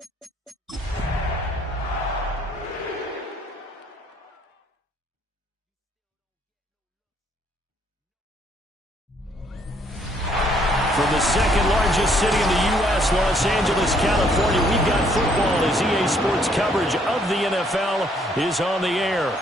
From the second largest city in the U.S., Los Angeles, California, we've got football as EA Sports coverage of the NFL is on the air.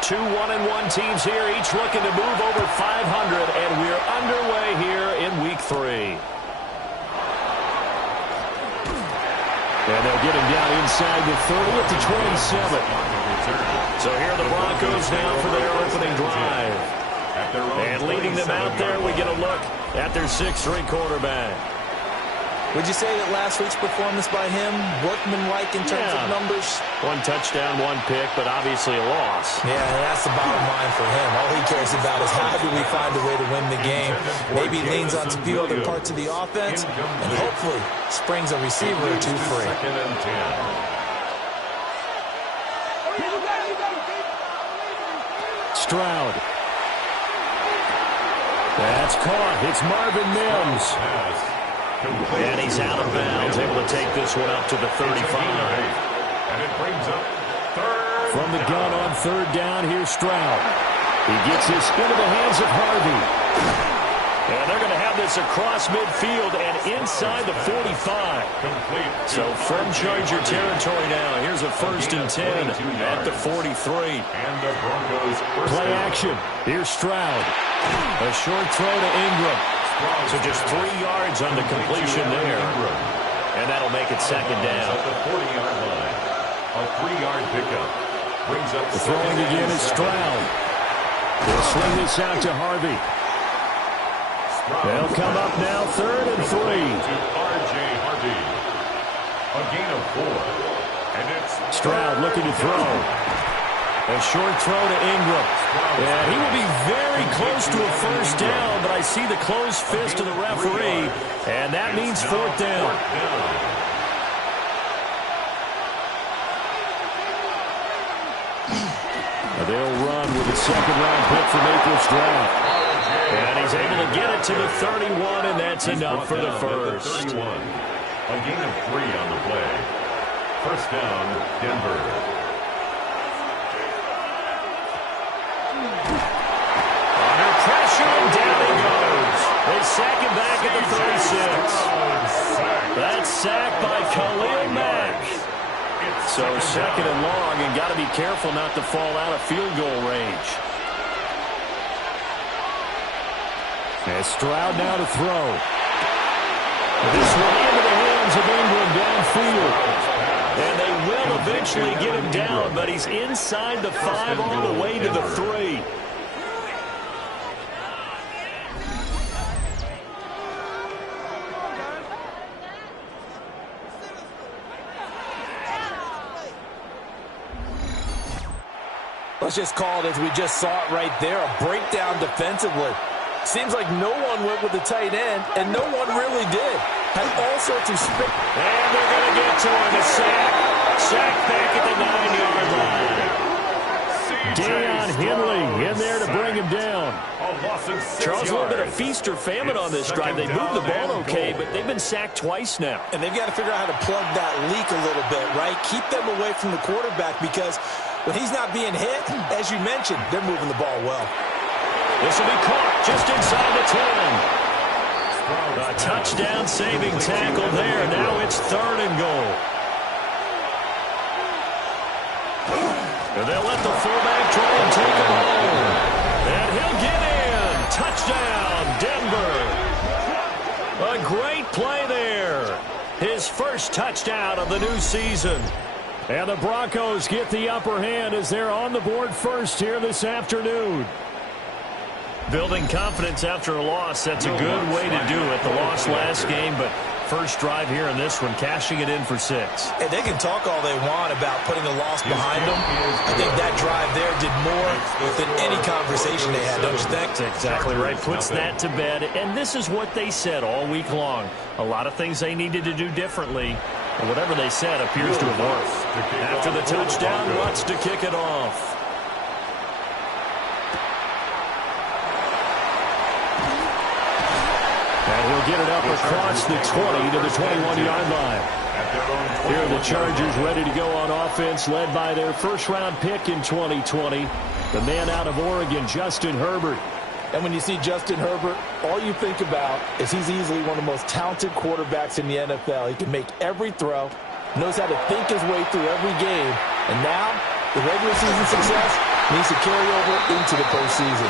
Two 1-1 teams here, each looking to move over 500, and we're underway here in Week 3. And they'll get him down inside the 30 at the 27. So here are the Broncos now for their opening drive. And leading them out there, we get a look at their 6'3" quarterback. Would you say that last week's performance by him, workmanlike in terms of numbers? One touchdown, one pick, but obviously a loss. Yeah, that's the bottom line for him. All he cares about is how do we find a way to win the game. Maybe leans on a few other parts of the offense, and hopefully springs a receiver or two free. Stroud. That's caught. It's Marvin Mims. And he's out of bounds, able to take this one up to the 35. And it brings up third. From the gun on third down, here's Stroud. He gets this into the hands of Harvey. And they're going to have this across midfield and inside the 45. So from Charger territory now, here's a 1st and 10 at the 43. And the Broncos play action. Here's Stroud. A short throw to Ingram. So just 3 yards on the completion there. And that'll make it 2nd down. At the 40-yard line. A 3-yard pickup. Brings up the throwing again is Stroud. They'll swing this out to Harvey. They'll come up now 3rd and 3. To R.J. Harvey. A gain of 4. And it's Stroud looking to throw. A short throw to Ingram. And he will be very close to a 1st down, but I see the closed fist of the referee, and that means 4th down. They'll run with a 2nd-round pick from April's draft. And he's able to get it to the 31, and that's enough for the first. A gain of 3 on the play. 1st down, Denver. And down he goes. They sack him back at the 36. That's sacked by Khalil Mack. So 2nd and long, and got to be careful not to fall out of field goal range. And Stroud now to throw. This one into the hands of Ingram downfield. And they will eventually get him down, but he's inside the 5 all the way to the 3. Let's just call it as we just saw it right there, a breakdown defensively. Seems like no one went with the tight end, and no one really did. Had all sorts of spin. And they're going to get to him, a sack. Sack back at the 9-yard line. Deion Henley in there to bring him down. Charles, a little bit of feast or famine on this drive. They moved the ball okay, but they've been sacked twice now. And they've got to figure out how to plug that leak a little bit, right? Keep them away from the quarterback because when he's not being hit, as you mentioned, they're moving the ball well. This will be caught just inside the 10. A touchdown-saving tackle there. Now it's 3rd and goal. And they'll let the fullback try and take him home. And he'll get in. Touchdown, Denver. A great play there. His first touchdown of the new season. And the Broncos get the upper hand as they're on the board first here this afternoon. Building confidence after a loss, that's a good way to do it. The loss last game, but first drive here in this one, cashing it in for 6. And they can talk all they want about putting a loss behind them. I think that drive there did more than any conversation they had, don't you think? That's exactly right. Puts that to bed. And this is what they said all week long. A lot of things they needed to do differently. And whatever they said appears to have worked. After the touchdown, wants to kick it off. they'll get it up across the 20 to the 21-yard line. Here are the Chargers ready to go on offense, led by their first-round pick in 2020, the man out of Oregon, Justin Herbert. And when you see Justin Herbert, all you think about is he's easily one of the most talented quarterbacks in the NFL. He can make every throw, knows how to think his way through every game, and now the regular season success needs to carry over into the postseason.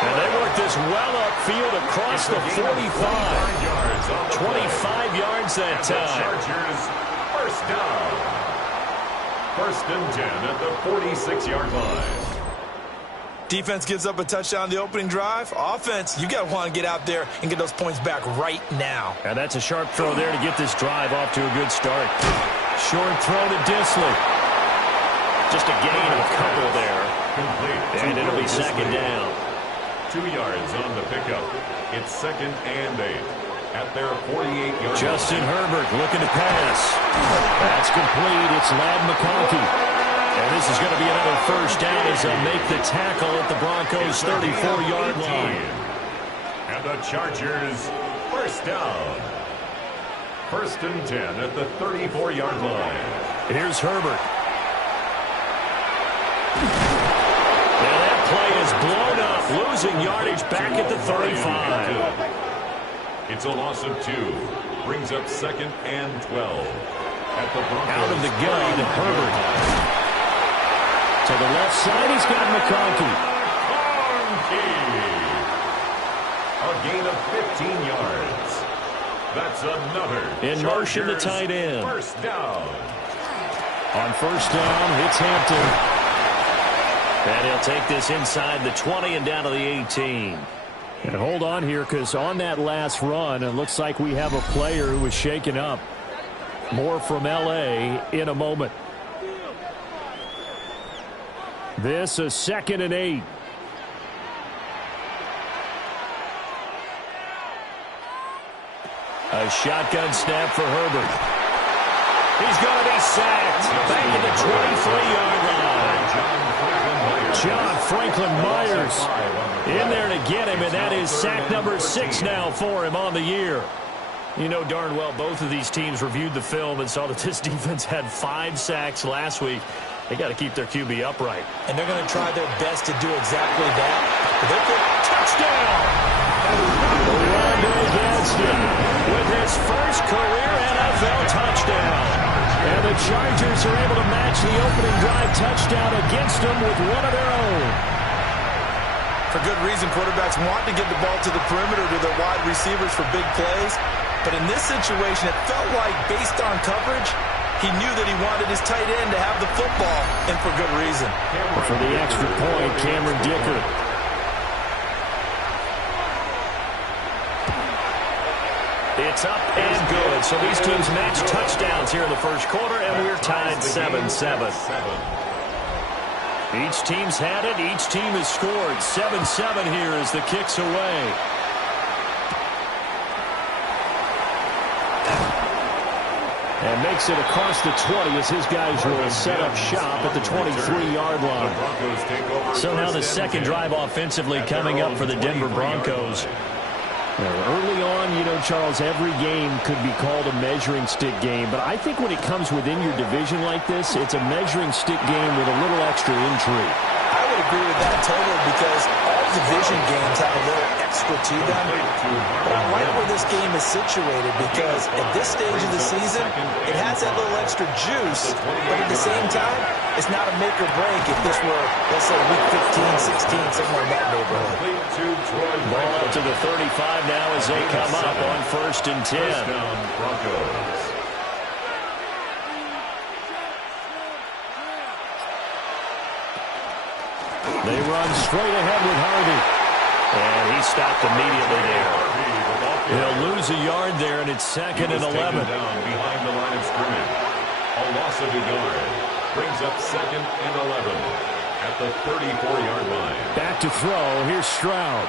And they work this well upfield across the 45. 25 yards that time. Chargers first down. 1st and 10 at the 46-yard line. Defense gives up a touchdown the opening drive. Offense, you got to want to get out there and get those points back right now. And that's a sharp throw there to get this drive off to a good start. Short throw to Disley. Just a gain of a couple there. Complete. And it'll be second down. 2 yards on the pickup. It's 2nd and 8 at their 48-yard line. Justin Herbert looking to pass. That's complete. It's Ladd McConkey. And this is going to be another first down as they'll make the tackle at the Broncos' 34-yard line. And the Chargers first down. 1st and 10 at the 34-yard line. Here's Herbert. Now that play is blown up, losing yardage back at the 35. It's a loss of 2. Brings up 2nd and 12 at the Broncos. Out of the gun, Herbert. To the left side, he's got McConkey. A gain of 15 yards. That's another. In motion, the tight end. First down. On first down, it's Hampton. And he'll take this inside the 20 and down to the 18. And hold on here, because on that last run, it looks like we have a player who was shaken up. More from L.A. in a moment. This is 2nd and 8. A shotgun snap for Herbert. He's going to be sacked. Back at the 23-yard line. John Franklin Myers in there to get him, and that is sack number 6 now for him on the year. You know darn well both of these teams reviewed the film and saw that this defense had 5 sacks last week. They got to keep their QB upright. And they're going to try their best to do exactly that. They could touchdown. Rondé Gadsden with his first career NFL touchdown. And the Chargers are able to match the opening drive touchdown against them with one of their own. For good reason, quarterbacks want to get the ball to the perimeter to their wide receivers for big plays. But in this situation, it felt like, based on coverage, he knew that he wanted his tight end to have the football, and for good reason. For the extra point, Cameron Dicker. It's up and good. So these teams match touchdowns here in the first quarter, and we're tied 7-7. Each team's had it. Each team has scored. 7-7 here as the kick's away. And makes it across the 20 as his guys will set up shop at the 23-yard line. So now the second drive offensively coming up for the Denver Broncos. Early on, you know, Charles, every game could be called a measuring stick game. But I think when it comes within your division like this, it's a measuring stick game with a little extra intrigue. I would agree with that totally, because all division games have a little extra to them. But I like where this game is situated, because at this stage of the season, it has that little extra juice. But at the same time, it's not a make or break if this were, let's say, week 15, 16, somewhere in that neighborhood. Ball up to the 35 now as they come up on 1st and 10. Broncos. They run straight ahead with Harvey. And he stopped immediately there. He'll lose a yard there, and it's 2nd and 11. Down behind the line of scrimmage. A loss of a yard. Brings up 2nd and 11 at the 34-yard line. Back to throw. Here's Stroud.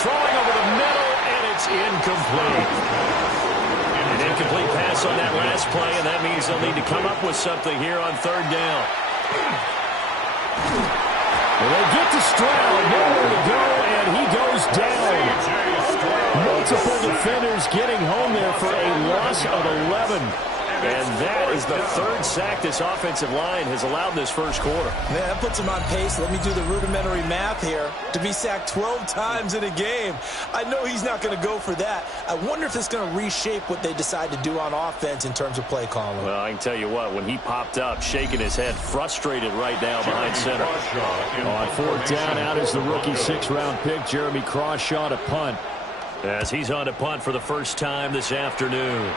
Throwing over the middle, and it's incomplete. An incomplete pass on that last play, and that means they'll need to come up with something here on 3rd down. And they get to Stroud, nowhere to go, and he goes down. Multiple defenders getting home there for a loss of 11. And that is the third sack this offensive line has allowed this first quarter. Man, that puts him on pace. Let me do the rudimentary math here. To be sacked 12 times in a game. I know he's not going to go for that. I wonder if it's going to reshape what they decide to do on offense in terms of play calling. Well, I can tell you what, when he popped up, shaking his head, frustrated right now behind center. On fourth down, out is the rookie sixth-round pick, Jeremy Crawshaw, to punt. As he's on to punt for the first time this afternoon.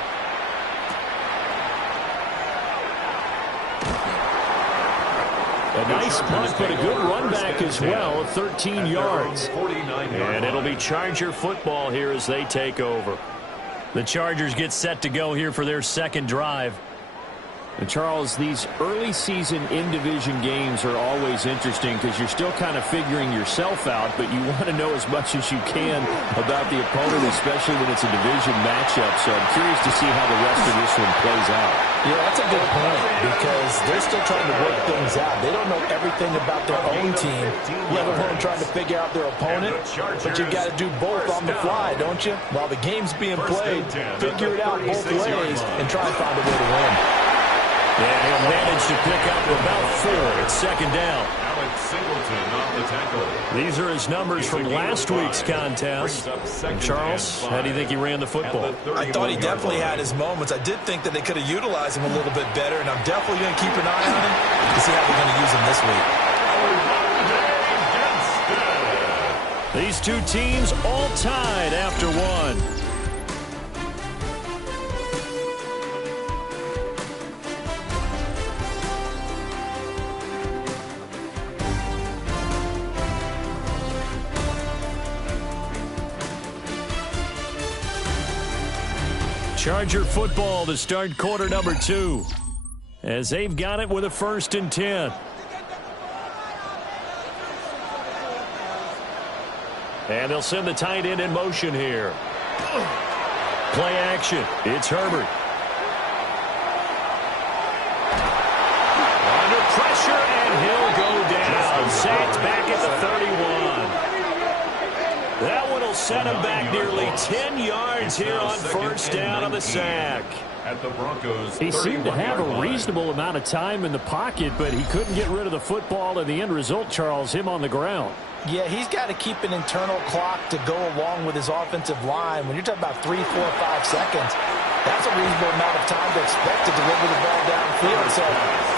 A nice punt, but a good run back as well, 13 yards. And it'll be Charger football here as they take over. The Chargers get set to go here for their second drive. And Charles, these early season in-division games are always interesting because you're still kind of figuring yourself out, but you want to know as much as you can about the opponent, especially when it's a division matchup. So I'm curious to see how the rest of this one plays out. Yeah, that's a good point because they're still trying to work things out. They don't know everything about their own team, let alone trying to figure out their opponent. But you've got to do both on the fly, don't you? While the game's being played, figure it out both ways and try and find a way to win. And he'll manage to pick up about 4 at second down. These are his numbers from last week's contest. And Charles, how do you think he ran the football? I thought he definitely had his moments. I did think that they could have utilized him a little bit better, and I'm definitely going to keep an eye on him to see how they're going to use him this week. These two teams all tied after one. Charger football to start quarter number 2. As they've got it with a 1st and 10. And they'll send the tight end in motion here. Play action. It's Herbert. Under pressure, and he'll go down. Sacked back at the 31. That one will set him back nearly 10 yards here on first down on the sack. At the Broncos, he seemed to have a reasonable amount of time in the pocket, but he couldn't get rid of the football, and the end result, Charles, him on the ground. Yeah, he's got to keep an internal clock to go along with his offensive line. When you're talking about 3, 4, 5 seconds, that's a reasonable amount of time to expect to deliver the ball downfield. So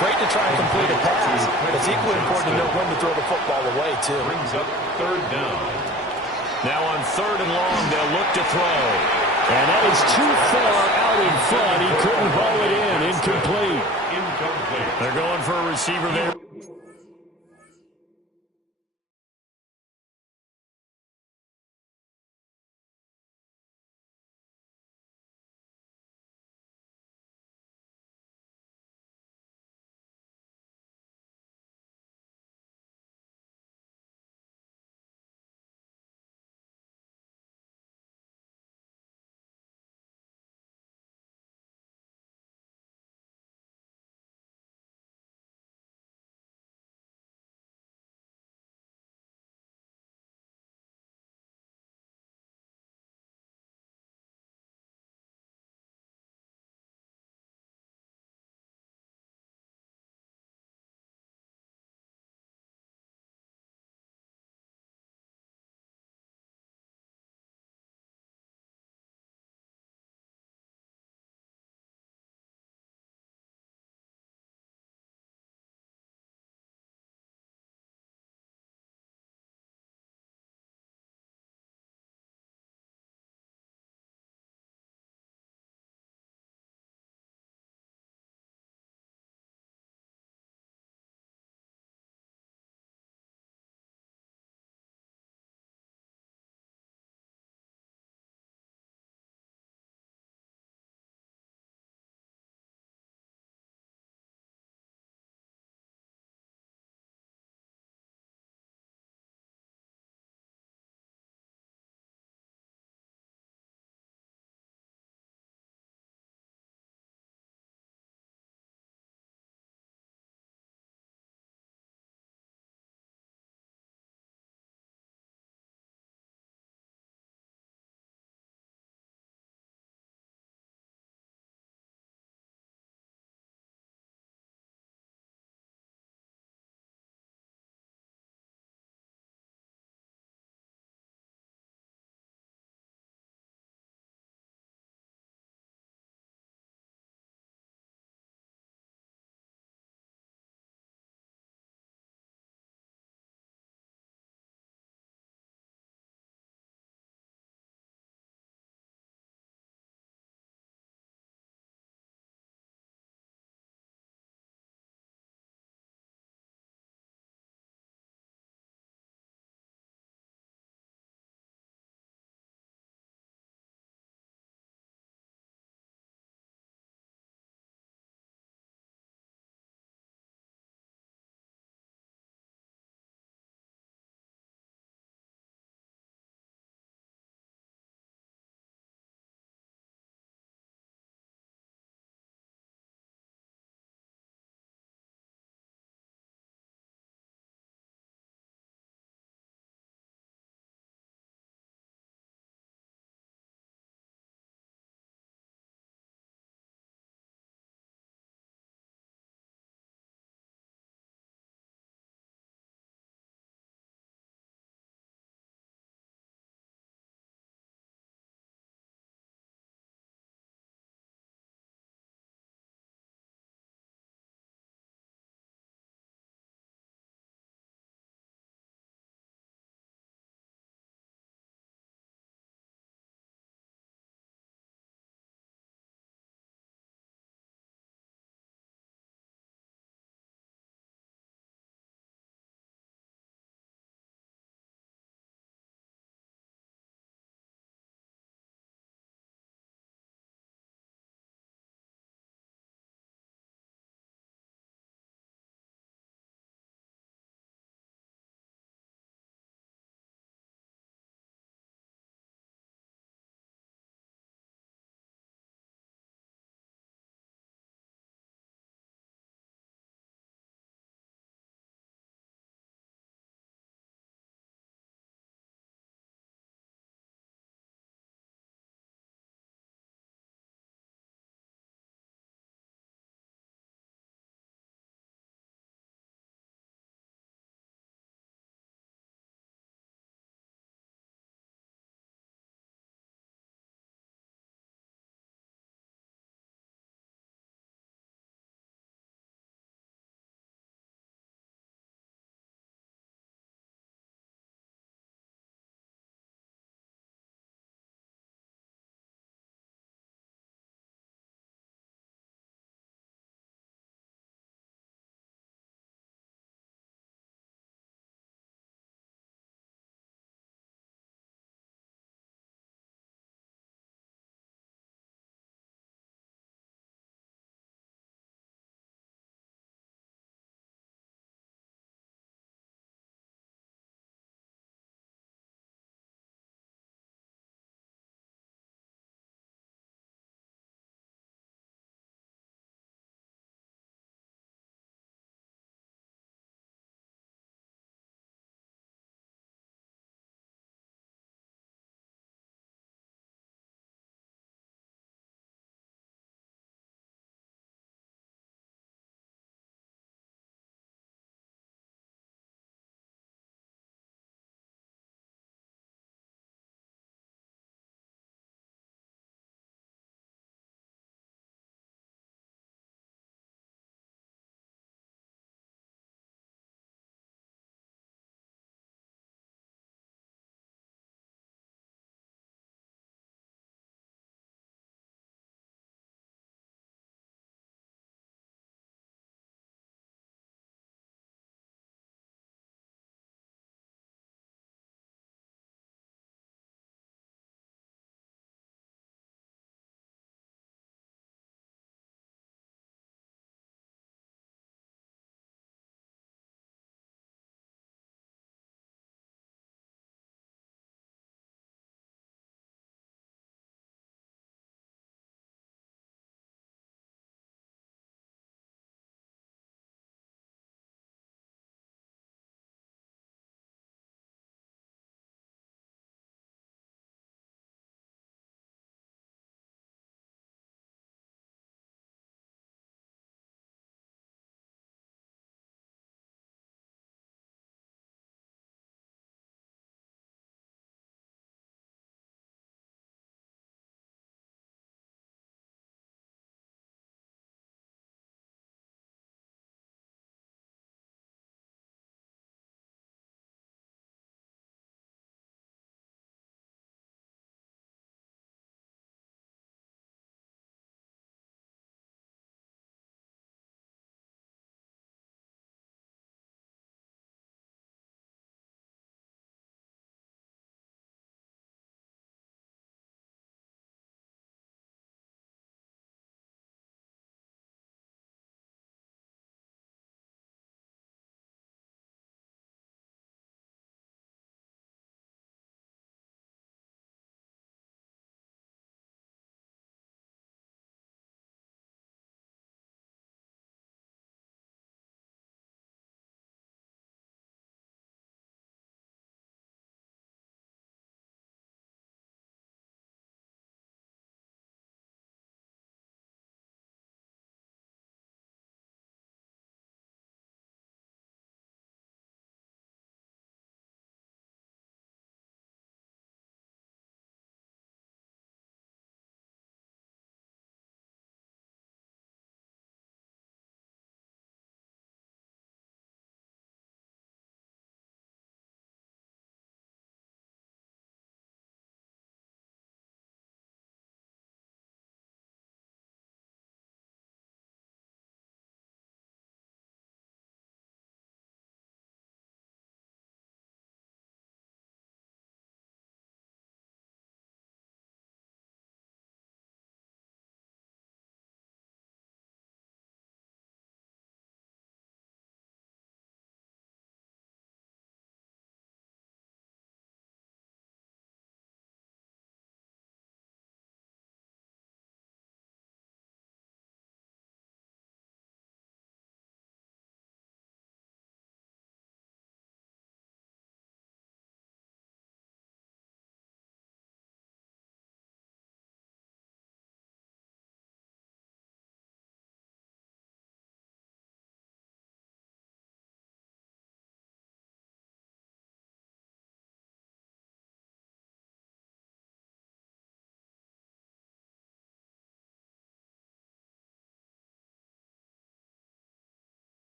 great to try and complete a pass. It's equally important to know when to throw the football away, too. Brings up third down. Now on 3rd and long, they'll look to throw. And that is too far out in front. He couldn't haul it in. Incomplete. They're going for a receiver there.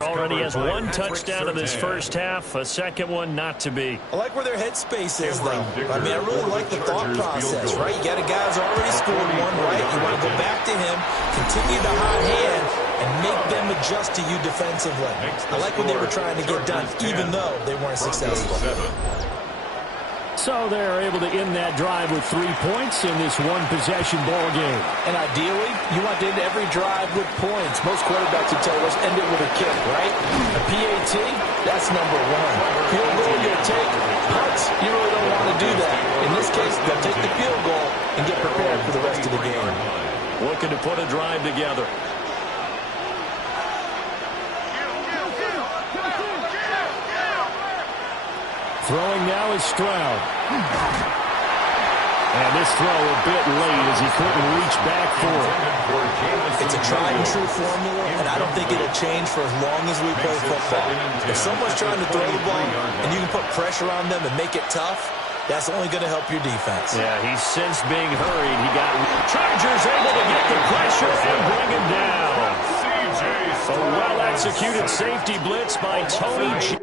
Already has one touchdown in this first half, a second one not to be. I like where their headspace is, though. I mean, I really like the thought process, right? You got a guy who's already scored one, right? You want to go back to him, continue the hot hand, and make them adjust to you defensively. I like what they were trying to get done, even though they weren't successful. So they're able to end that drive with 3 points in this one-possession ball game. And ideally, you want to end every drive with points. Most quarterbacks would tell us end it with a kick, right? A PAT, that's number one. Field goal, you'll take. Punts, you really don't want to do that. In this case, they'll take the field goal and get prepared for the rest of the game. Looking to put a drive together. Throwing now is Stroud. And this throw a bit late as he couldn't reach back for it. It's a tried-and-true formula, and I don't think it'll change for as long as we play football. If someone's trying to throw the ball and you can put pressure on them and make it tough, that's only going to help your defense. Yeah, he's since being hurried. He got Chargers able to get the pressure and bring him down. A well-executed safety blitz by Tony.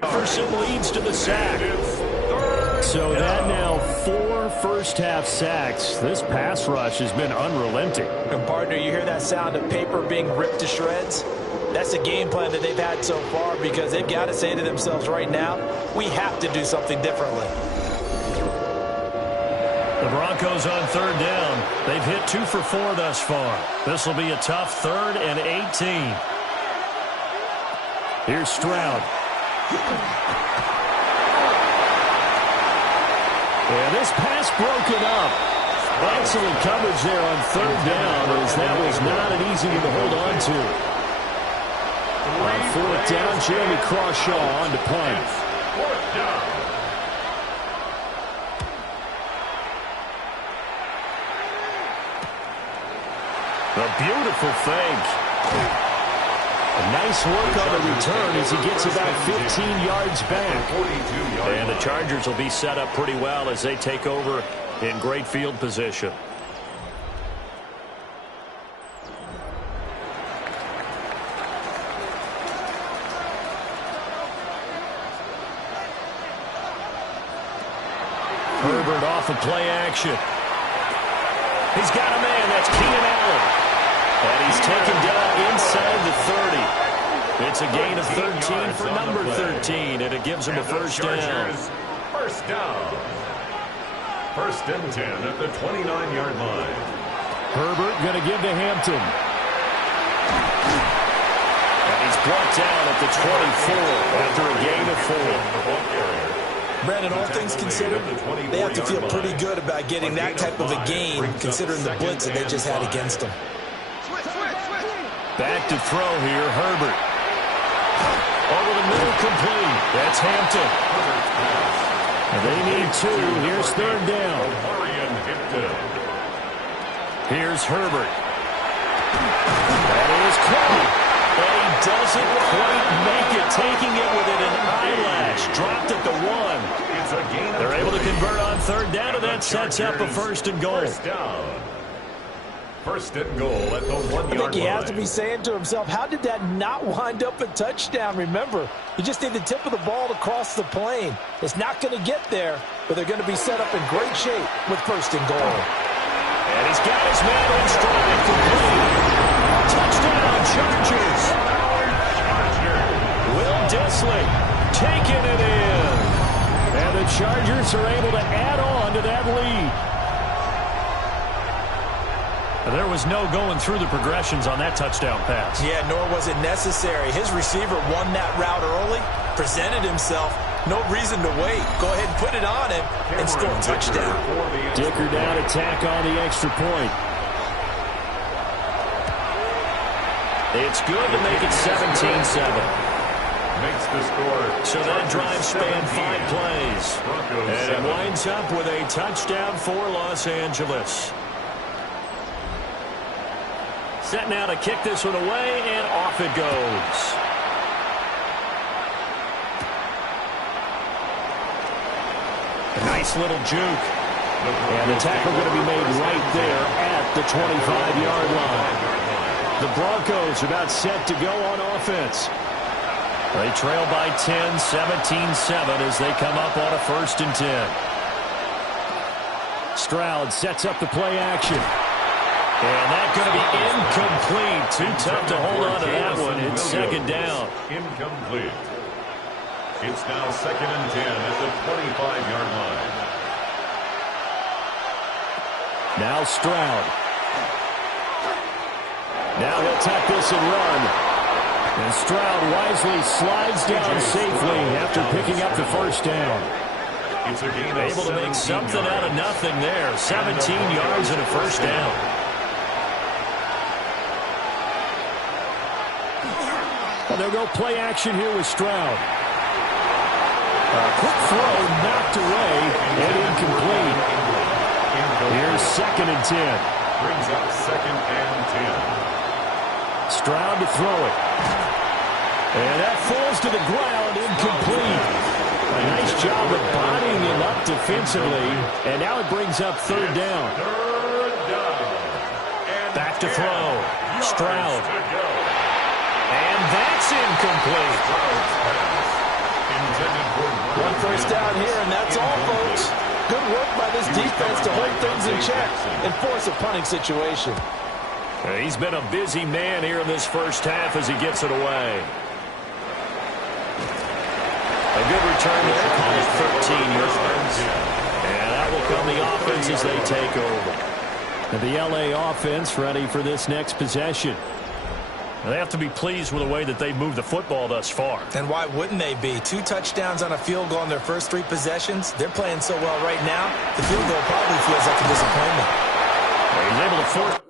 Jefferson leads to the sack. So that now 4 first-half sacks. This pass rush has been unrelenting. And partner, you hear that sound of paper being ripped to shreds? That's the game plan that they've had so far because they've got to say to themselves right now, we have to do something differently. The Broncos on third down. They've hit 2 for 4 thus far. This will be a tough 3rd and 18. Here's Stroud. And this pass broken up. Excellent coverage there on third down, as that was not an easy one to hold on to. On fourth down, Jeremy Crawshaw on to punt. Fourth down. A beautiful fake. Nice work on the return as he gets about 15 yards back. And the Chargers will be set up pretty well as they take over in great field position. Herbert off of play action. He's got a man. That's Keenan Allen. And he's taken down inside the 30. It's a gain of 13 for number 13, and it gives him a first down. First down. First and 10 at the 29-yard line. Herbert going to give to Hampton. And he's brought down at the 24 after a gain of 4. Brandon, all things considered, they have to feel pretty good about getting that type of a gain considering the blitz that they just had against them. Back to throw here, Herbert. Over the middle, complete. That's Hampton. They need 2. Here's third down. Here's Herbert. That is close. And he doesn't quite make it, taking it within an eyelash. Dropped at the 1. They're able to convert on third down, and that sets up a first and goal. First and goal at the 1-yard line. I think he has to be saying to himself, how did that not wind up a touchdown? Remember, you just need the tip of the ball to cross the plane. It's not going to get there, but they're going to be set up in great shape with first and goal. And he's got his man on stride. Complete. Touchdown, Chargers. Will Dissly taking it in. And the Chargers are able to add on to that lead. There was no going through the progressions on that touchdown pass. Yeah, nor was it necessary. His receiver won that route early, presented himself. No reason to wait. Go ahead and put it on him and score a touchdown. Dicker down, attack on the extra point. It's good to make it 17-7. Makes the score. So that drive spanned 5 plays. And it winds up with a touchdown for Los Angeles. Set now to kick this one away, and off it goes. A nice little juke. And the tackle going to be made right there at the 25-yard line. The Broncos are about set to go on offense. They trail by 10, 17-7 as they come up on a first and 10. Stroud sets up the play action. And that's going to be incomplete. Too tough to hold on to that one. It's second down. Incomplete. It's now second and 10 at the 25-yard line. Now Stroud. Now he'll tuck this and run. And Stroud wisely slides down safely after picking up the first down. It's a gain of able to make something out of nothing there. 17 yards and a first down. And they'll go play action here with Stroud. A quick throw knocked away and incomplete. Here's second and 10. Brings up second and 10. Stroud to throw it. And that falls to the ground, incomplete. A nice job of bodying him up defensively. And now it brings up third down. Third down. Back to throw. Stroud. And that's incomplete. first down here, and that's all, folks. Good work by this defense to hold things in check and force a punting situation. He's been a busy man here in this first half as he gets it away. A good return there, call it 13 yards. And that will come the offense as they take over. And the LA offense ready for this next possession. They have to be pleased with the way that they've moved the football thus far. And why wouldn't they be? 2 touchdowns on a field goal in their first 3 possessions. They're playing so well right now, the field goal probably feels like a disappointment. He's able to force.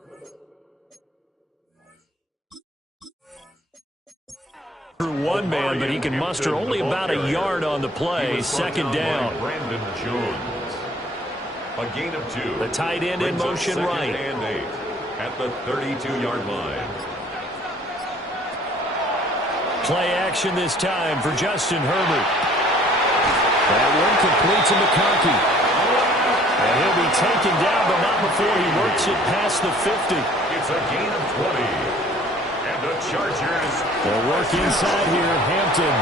Through one man, but he can muster only about a yard on the play. Second down. Brandon Jones. A gain of 2. The tight end in motion right. And 8 at the 32-yard line. Play action this time for Justin Herbert. That one complete to McConkey. And he'll be taken down, but not before he works it past the 50. It's a gain of 20. And the Chargers. They'll work inside here, Hampton.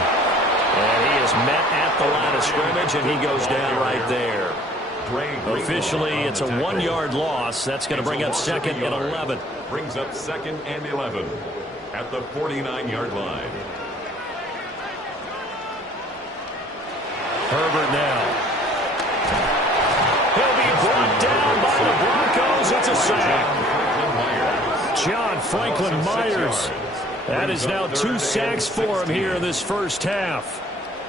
And he is met at the line of scrimmage, and he goes down right there. Officially, it's a 1-yard loss. That's going to bring up second and 11. Brings up second and 11 at the 49-yard line. Herbert now. He'll be brought down by the Broncos. It's a sack. John Franklin Myers. That is now 2 sacks for him here in this first half.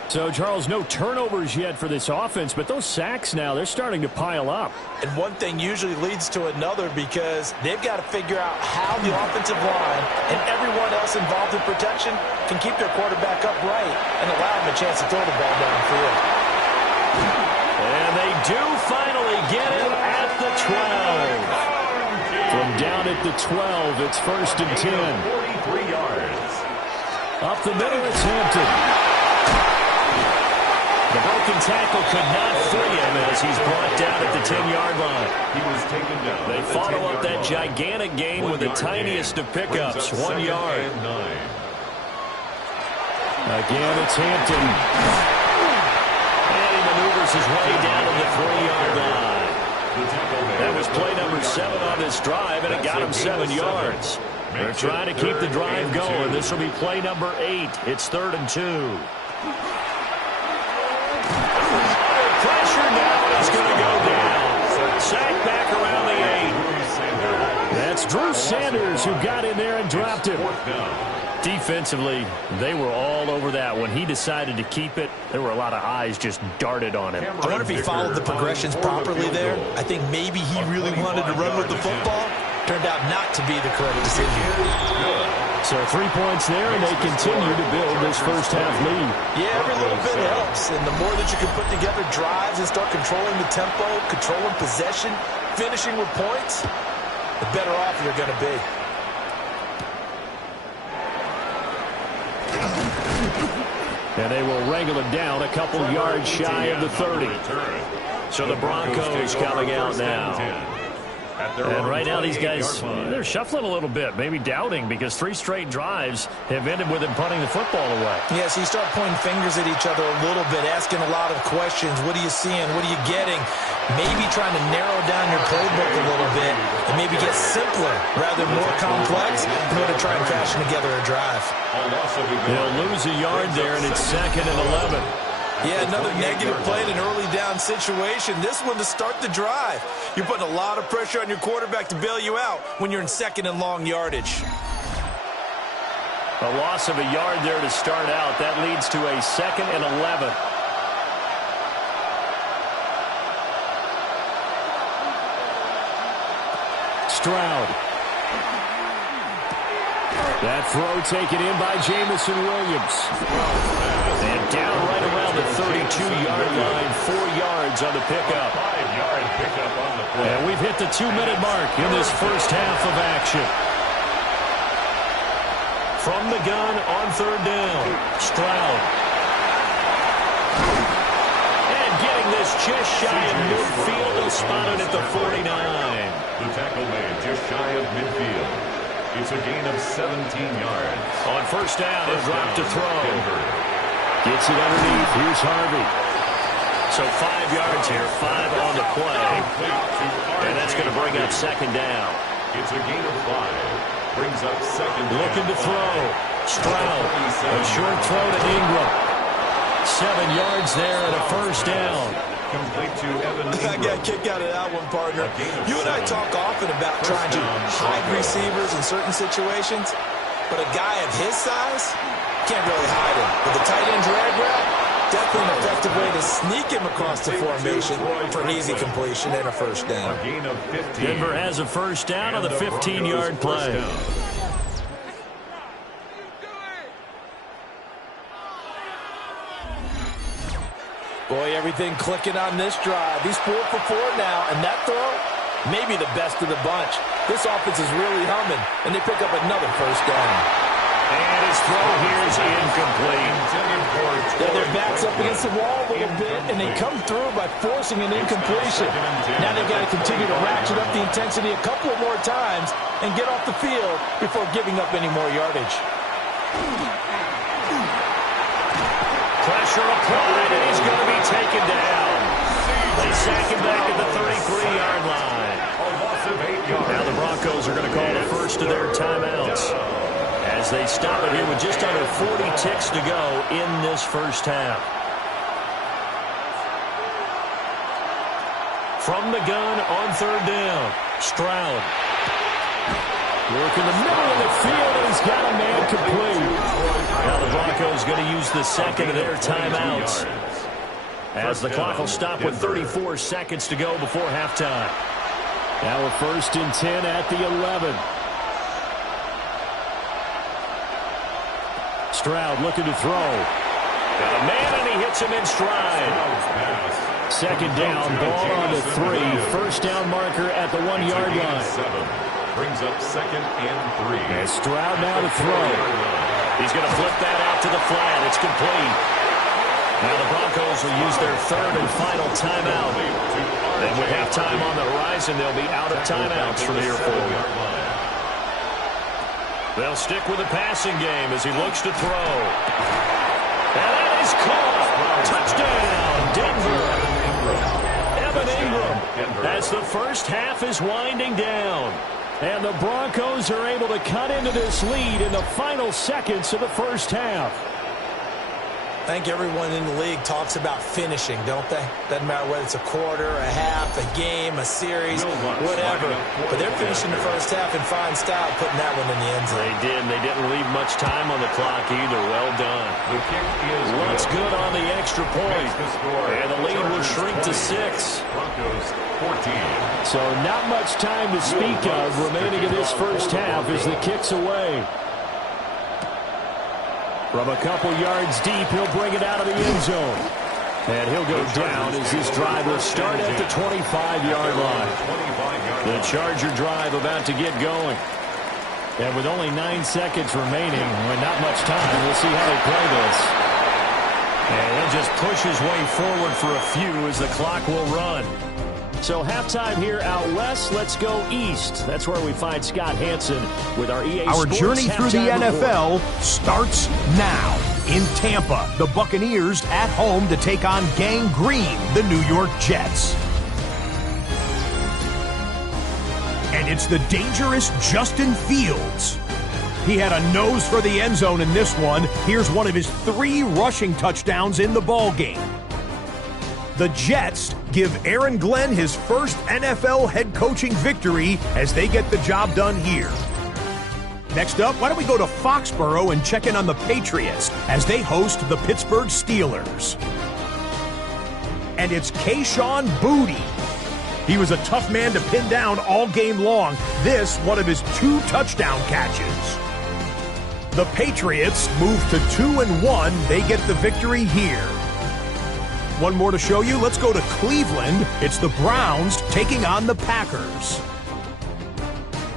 So, Charles, no turnovers yet for this offense, but those sacks now, they're starting to pile up. And one thing usually leads to another because they've got to figure out how the offensive line and everyone else involved in protection can keep their quarterback upright and allow him a chance to throw the ball downfield. And they do finally get him at the 12. From down at the 12, it's first and 10. 43 yards. Up the middle, it's Hampton. The broken tackle could not free him as he's brought down at the 10-yard line. He was taken down. They follow up that gigantic gain with the tiniest of pickups, 1 yard. Again, it's Hampton. And he maneuvers his way down to the 3-yard line. That was play number 7 on this drive, and it got him 7 yards. They're trying to keep the drive going. This will be play number 8. It's 3rd and 2. Pressure now is going to go down. Sack back around the 8. That's Drew Sanders who got in there and dropped him. Defensively, they were all over that. When he decided to keep it, there were a lot of eyes just darted on him. I wonder if he followed the progressions properly there. I think maybe he really wanted to run with the football. Turned out not to be the correct decision. So 3 points there, and they continue to build this first-half lead. Yeah, every little bit helps. And the more that you can put together drives and start controlling the tempo, controlling possession, finishing with points, the better off you're going to be. And they will wrangle it down a couple yards shy of the 30. So the Broncos coming out now. And right now these guys, they're shuffling a little bit, maybe doubting, because 3 straight drives have ended with them punting the football away. Yeah, so you start pointing fingers at each other a little bit, asking a lot of questions. What are you seeing? What are you getting? Maybe trying to narrow down your playbook a little bit and maybe get simpler rather than more complex in order to try and fashion together a drive. They'll lose a yard there, and it's 2nd and 11. Yeah, another negative play in an early down situation. This one to start the drive. You're putting a lot of pressure on your quarterback to bail you out when you're in 2nd and long yardage. A loss of a yard there to start out. That leads to a 2nd and 11. Stroud. That throw taken in by Jamison Williams. And down right around the 32-yard line, 4 yards on the pickup. 5-yard pickup on the play. And we've hit the 2-minute mark in this first half of action. From the gun on 3rd down, Stroud. And getting this just shy of midfield, he'll spot it at the 49. The tackle made just shy of midfield. It's a gain of 17 yards. On 1st down, he'll drop to throw. Gets it underneath. Here's Harvey. So 5 yards here, 5 on the play. And that's going to bring up second down. It's a gain of 5. Brings up second down. Looking to throw. Stroud. A short throw to Ingram. 7 yards there and a first down. Complete to Evan I got a kick out of that one, partner. You and I talk often about trying to hide receivers in certain situations, but a guy of his size can't really hide him. With the tight end drag route, definitely an effective way to sneak him across the formation for an easy completion and a first down. Denver has a first down on the 15-yard play. Boy, everything clicking on this drive. He's 4 for 4 now, and that throw, maybe the best of the bunch. This offense is really humming, and they pick up another first down. And his throw here is incomplete. Their back's up against the wall a little bit, and they come through by forcing an incompletion. Now they've got to continue to ratchet up the intensity a couple of more times and get off the field before giving up any more yardage. Pressure applied, and he's going to be taken down. They sack him back at the 33-yard line. Now the Broncos are going to call the first of their timeouts as they stop it here with just under 40 ticks to go in this first half. From the gun on third down, Stroud. Working the middle of the field, and he's got a man complete. Now the Broncos going to use the second of their timeouts as the clock will stop with 34 seconds to go before halftime. Now we're 1st and 10 at the 11. Stroud looking to throw. Got a man, and he hits him in stride. Second down, ball on the 3. First down marker at the 1-yard line. Brings up second and 3. And Stroud now to throw. He's going to flip that out to the flat. It's complete. Now the Broncos will use their third and final timeout. And with halftime on the horizon, they'll be out of timeouts from here forward. They'll stick with the passing game as he looks to throw. And that is caught. Touchdown, Denver. Evan Ingram as the first half is winding down. And the Broncos are able to cut into this lead in the final seconds of the first half. I think everyone in the league talks about finishing, don't they? Doesn't matter whether it's a quarter, a half, a game, a series, whatever. But they're finishing the first half in fine style, putting that one in the end zone. They did. They didn't leave much time on the clock either. Well done. What's good on the extra point? And the lead will shrink to 6. Broncos 14. So not much time to speak of remaining in this first half as the kick's away. From a couple yards deep, he'll bring it out of the end zone. And he'll go down as this drive will start at the 25-yard line. The Charger drive about to get going. And with only 9 seconds remaining, and not much time, we'll see how they play this. And he'll just push his way forward for a few as the clock will run. So halftime here out west, let's go east. That's where we find Scott Hansen with our EA Sports. Our journey through the NFL report starts now. In Tampa, the Buccaneers at home to take on Gang Green, the New York Jets. And it's the dangerous Justin Fields. He had a nose for the end zone in this one. Here's one of his 3 rushing touchdowns in the ballgame. The Jets give Aaron Glenn his first NFL head coaching victory as they get the job done here. Next up, why don't we go to Foxborough and check in on the Patriots as they host the Pittsburgh Steelers. And it's Kayshon Boutte. He was a tough man to pin down all game long. This, one of his 2 touchdown catches. The Patriots move to 2-1. They get the victory here. One more to show you. Let's go to Cleveland. It's the Browns taking on the Packers.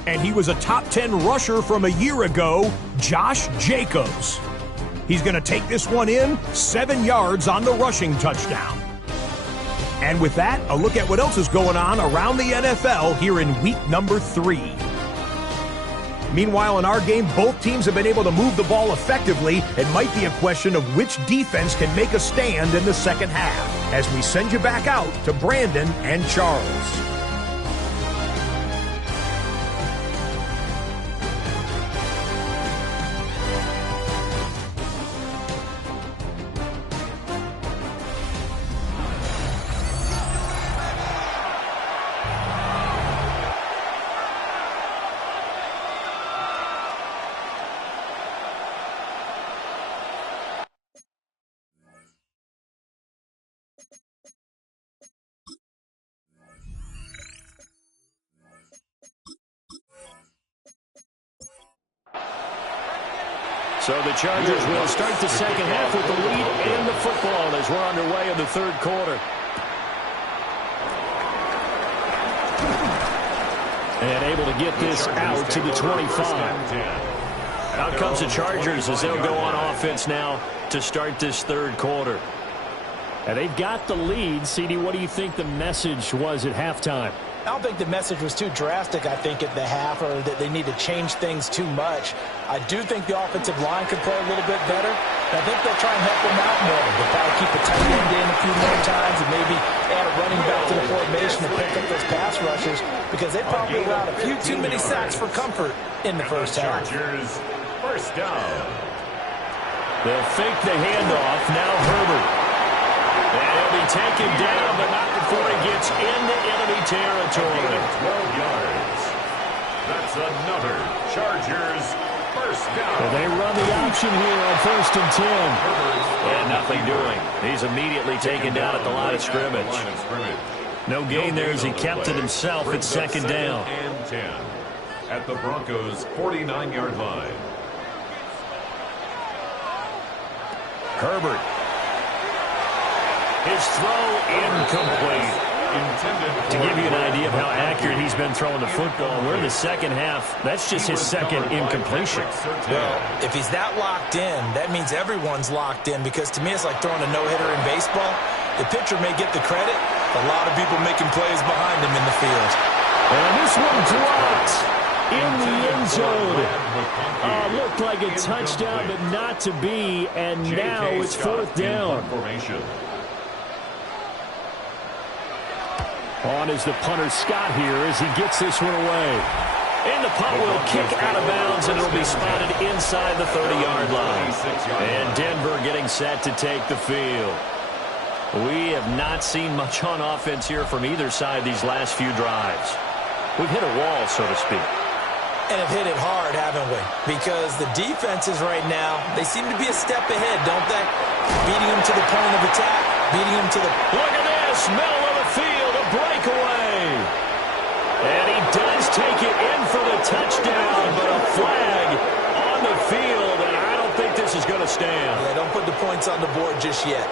And he was a top 10 rusher from a year ago, Josh Jacobs. He's going to take this one in, 7 yards on the rushing touchdown. And with that, a look at what else is going on around the NFL here in week number 3. Meanwhile, in our game, both teams have been able to move the ball effectively. It might be a question of which defense can make a stand in the second half. As we send you back out to Brandon and Charles. So the Chargers will start the second half with the lead and the football as we're underway in the third quarter. And able to get this out to the 25. Out comes the Chargers as they'll go on offense now to start this third quarter. And they've got the lead. CD, what do you think the message was at halftime? I don't think the message was too drastic, I think, at the half, or that they need to change things too much. I do think the offensive line could play a little bit better. I think they'll try and help them out more. They'll probably keep a tight end in a few more times and maybe add a running back to the formation to pick up those pass rushers, because they probably allowed a few too many sacks for comfort in the first half. Chargers, first down. They'll fake the handoff. Now Herbert. And he'll be taken down, but not before he gets into enemy territory. 12 yards. That's another Chargers first down. Well, they run the option here on 1st and 10. And nothing doing. He's immediately taken down at the line of scrimmage. No gain there as he kept it himself at second down. And 10 at the Broncos' 49-yard line. Herbert. His throw incomplete. To give you an idea of how accurate he's been throwing the football, we're in the second half. That's just his second incompletion. Well, if he's that locked in, that means everyone's locked in, because to me it's like throwing a no-hitter in baseball. The pitcher may get the credit, a lot of people making plays behind him in the field. And this one dropped in the end zone. Looked like a touchdown, but not to be, and now it's 4th down. On is the punter Scott here as he gets this one away. And the punt will kick out of bounds, and it'll be spotted inside the 30-yard line. And Denver getting set to take the field. We have not seen much on offense here from either side these last few drives. We've hit a wall, so to speak. And have hit it hard, haven't we? Because the defenses right now, they seem to be a step ahead, don't they? Beating them to the point of attack, beating them to the... Look at this, middle of the field, a breakaway. And he does take it in for the touchdown, but a flag on the field, and I don't think this is going to stand. Yeah, don't put the points on the board just yet.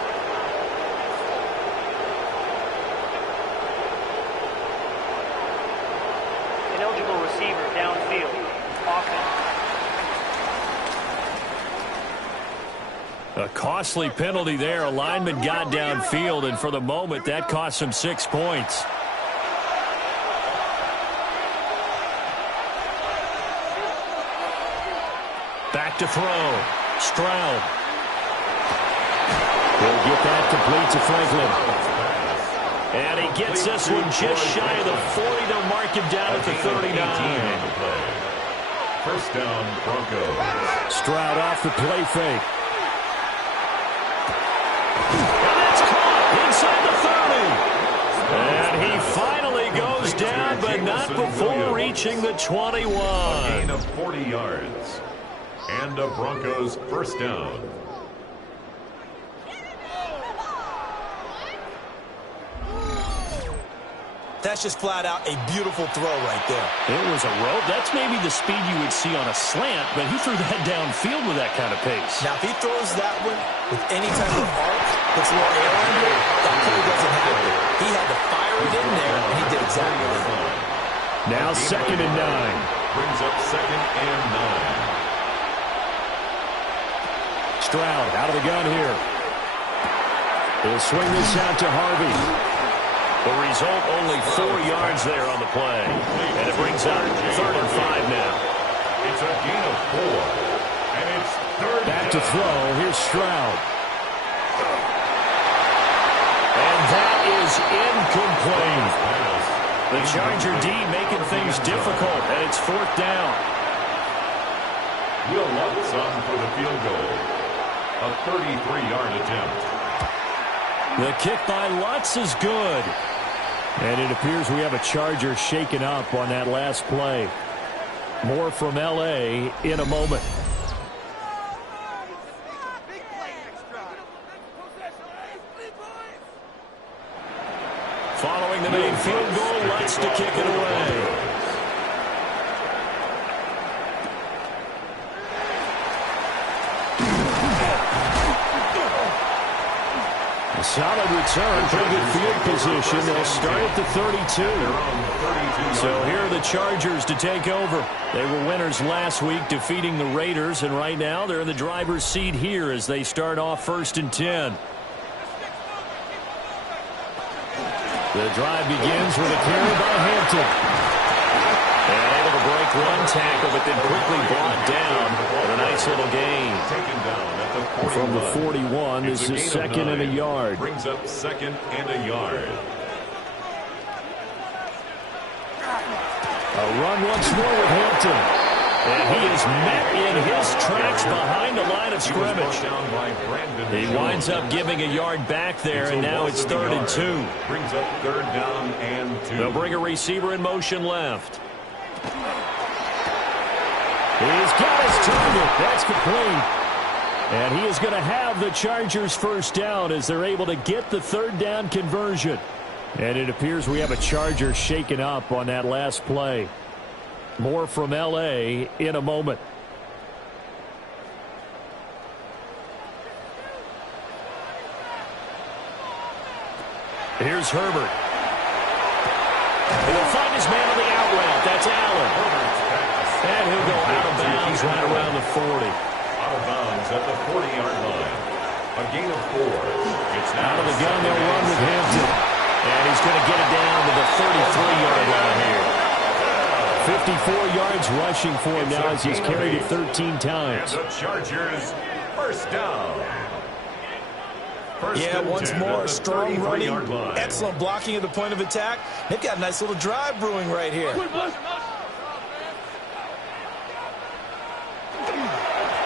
Ineligible receiver downfield. Offense. A costly penalty there. A lineman got downfield, and for the moment, that cost him 6 points. Back to throw. Stroud. He'll get that complete to Franklin. And he gets this one just shy of the 40. They'll mark him down at the 39. First down, Broncos. Stroud off the play fake. And that's caught inside the 30. And he finally goes down, but not before reaching the 21. A gain of 40 yards. And a Broncos first down. That's just flat out a beautiful throw right there. It was a rope. That's maybe the speed you would see on a slant, but he threw that downfield with that kind of pace. Now, if he throws that one with any type of arc, puts a little air under it, that play doesn't happen. He had to fire it in there, and he did exactly that. Now 2nd and 9. Brings up 2nd and 9. Stroud out of the gun here. He'll swing this out to Harvey. The result, only 4 yards there on the play. And it brings up 3rd and 5 now. It's a gain of 4. And it's third Back to down. throw. Here's Stroud. And that is incomplete. The Charger D making things difficult, and it's fourth down. Will Lutz on for the field goal. A 33-yard attempt. The kick by Lutz is good. And it appears we have a Charger shaken up on that last play. More from L.A. in a moment. Following the main field goal, Lutz to kick it away. A solid return, pretty good field position. They'll start at the 32. So here are the Chargers to take over. They were winners last week, defeating the Raiders, and right now they're in the driver's seat here as they start off 1st and 10. The drive begins with a carry by Hampton. And able to break one tackle, but then quickly brought down with a nice little gain. Taken down at the 41. From the 41, this is second and a yard. Brings up second and a yard. A run once more with Hampton. And he is met in his tracks behind the line of scrimmage. He winds up giving a yard back there, and now it's 3rd and 2. Brings up 3rd down and 2. They'll bring a receiver in motion left. He's got his target. That's complete. And he is going to have the Chargers first down as they're able to get the 3rd down conversion. And it appears we have a Charger shaken up on that last play. More from L.A. in a moment. Here's Herbert. He'll find his man on the out route. That's Allen. And he'll go out of bounds right around the 40. Out of bounds at the 40-yard line. A gain of 4. It's Out of the gun, they'll run with Hampton. And he's going to get it down to the 33-yard line here. 54 yards rushing for him now as he's carried it 13 times. And the Chargers first down. Yeah, once more, strong running, excellent blocking at the point of attack. They've got a nice little drive brewing right here.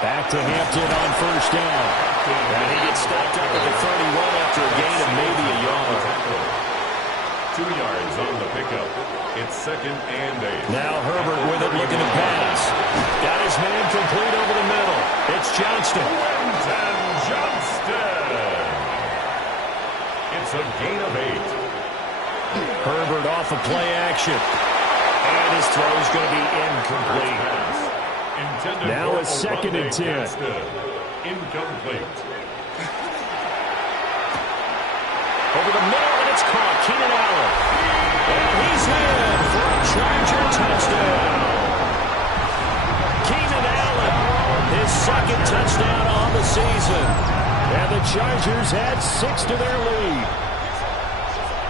Back to Hampton on first down. And he gets stopped up at the 31 after a gain of maybe a yard. 2 yards on the pickup. It's 2nd and 8. Now Herbert with it, looking to pass. Got his man complete over the middle. It's Johnston. Quentin Johnston. It's a gain of 8. Herbert off of play action. And his throw is going to be incomplete. Now it's 2nd and 10. Incomplete. Over the middle, and it's caught. Keenan Allen. And he's in for a Charger touchdown. Keenan Allen, his 2nd touchdown on the season. And the Chargers add 6 to their lead.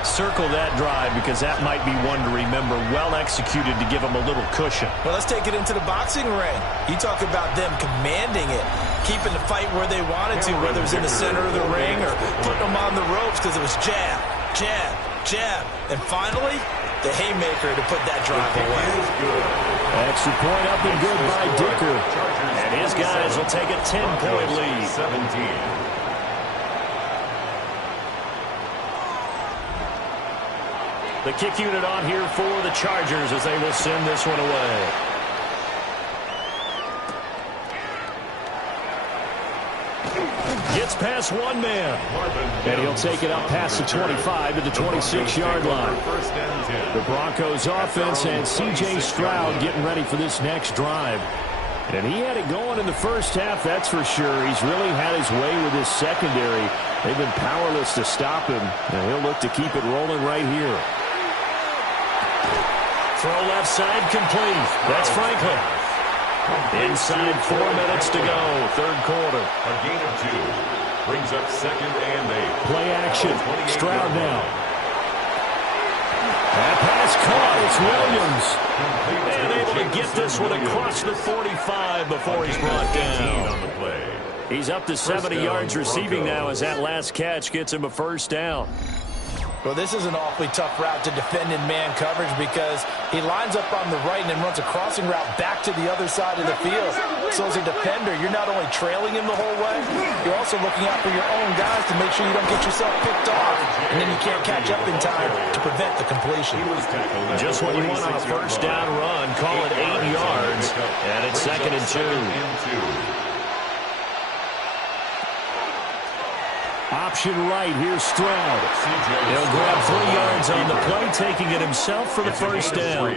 Circle that drive because that might be one to remember. Well executed to give them a little cushion. Well, let's take it into the boxing ring. You talk about them commanding it, keeping the fight where they wanted to, whether it was in the center of the ring or putting them on the ropes because it was jab, jab, jab. And finally, the haymaker to put that drive away. Extra point up and good by Dicker. And his guys will take a 10-point lead. 17. The kick unit on here for the Chargers as they will send this one away. Gets past one man. And he'll take it up past the 25 to the 26-yard line. The Broncos offense and C.J. Stroud getting ready for this next drive. And he had it going in the first half, that's for sure. He's really had his way with his secondary. They've been powerless to stop him, and he'll look to keep it rolling right here. Throw left side complete. That's Franklin. Inside 4 minutes to go, 3rd quarter. A gain of 2. Brings up 2nd and 8. Play action. Stroud now. That pass caught. It's Williams. And able to get this one across the 45 before he's brought down. On the play. He's up to 70 yards receiving now as that last catch gets him a first down. Well, this is an awfully tough route to defend in man coverage because he lines up on the right and then runs a crossing route back to the other side of the field. So as a defender, you're not only trailing him the whole way, you're also looking out for your own guys to make sure you don't get yourself picked off. And then you can't catch up in time to prevent the completion. Just what you want on a first down run. Call it 8 yards. And it's 2nd and 2. Option right, here's Stroud. He'll grab 3 yards on the play, taking it himself for the first down.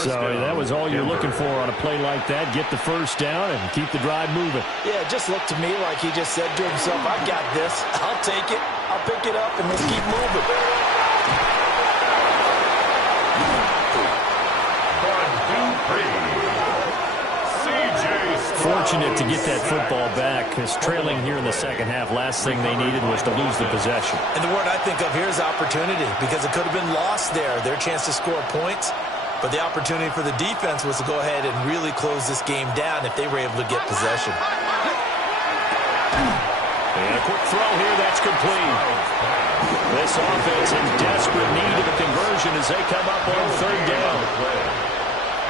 So that was all you're looking for on a play like that. Get the first down and keep the drive moving. Yeah, it just looked to me like he just said to himself, I got this. I'll take it. I'll pick it up, and let's keep moving. Fortunate to get that football back because trailing here in the second half, last thing they needed was to lose the possession. And the word I think of here is opportunity because it could have been lost there, their chance to score points. But the opportunity for the defense was to go ahead and really close this game down if they were able to get possession. And a quick throw here, that's complete. This offense in desperate need of a conversion as they come up on 3rd down.